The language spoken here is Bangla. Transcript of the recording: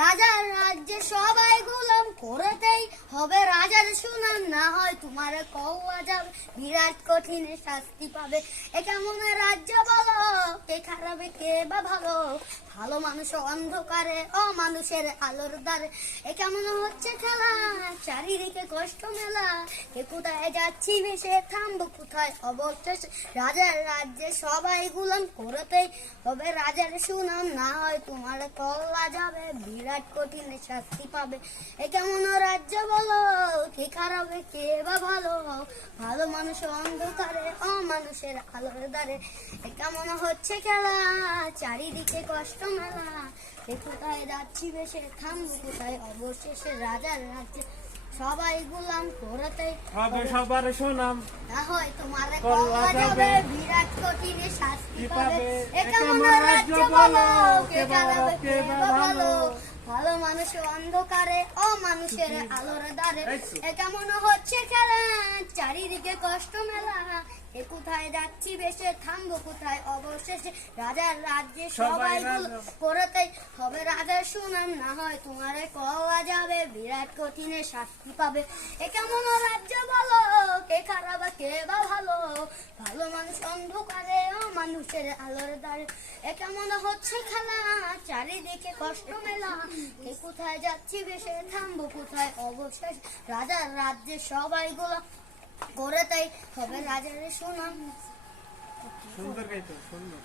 রাজার রাজ্যে সবাই গোলাম করেতেই হবে রাজার সুনাম, না হয় তোমার কওয়া যাবে বিরাট কঠিন শাস্তি পাবে। এ কেমন রাজ্য বলো, কে খারাপ কে বা ভালো, ভালো মানুষ অন্ধকারে অমানুষের আলোর দ্বারে। এ কেমন হচ্ছে খেলা, চারিদিকে কষ্ট মেলা, কে কোথায় যাচ্ছি ভেসে থামবো কোথায় অবশেষে। রাজার রাজ্যে সবাই গোলাম করেতেই হবে রাজার সুনাম, না হয় তোমার কওয়া যাবে বিরাট কঠিন শাস্তি পাবে। এ কেমন রাজ্য বলো, কে খারাপ কে বা ভালো, ভালো মানুষ অন্ধকারে অমানুষের আলোর দ্বারে। এ কেমন হচ্ছে খেলা, চারিদিকে কষ্ট মেলা, কে কোথায় যাচ্ছি ভেসে থামবো কোথায় অবশেষে। রাজার রাজ্যে সবাই গোলাম করেতে হবে সবার সুনাম, না হয় তোমার কওয়া যাবে বিরাট কঠিন শাস্তি পাবে। এ কেমন রাজ্য বলো, কে খারাপ কে বা ভালো, ভালো মানুষ অন্ধকারে অমানুষের আলোর দ্বারে। এ কেমন হচ্ছে খেলা, চারিদিকে কষ্ট মেলা, এ কোথায় যাচ্ছি ভেসে থামবো কোথায় অবশেষে। রাজার রাজ্যে সবাই করেতেই হবে রাজার সুনাম, না হয় তোমার কওয়া যাবে বিরাট কঠিন শাস্তি পাবে। এ কেমন রাজ্য বলো, কে খারাপ কে বা ভালো, ভালো মানুষ অন্ধকারে অমানুষের আলোর দ্বারে। এ কেমন হচ্ছে খেলা, চারিদিকে কষ্ট মেলা, কে কোথায় যাচ্ছি ভেসে থামবো কোথায় অবশেষে। রাজার রাজ্যে সবাই করেতেই হবে রাজার সুনাম। সুন্দর গাইতো সুন্দর।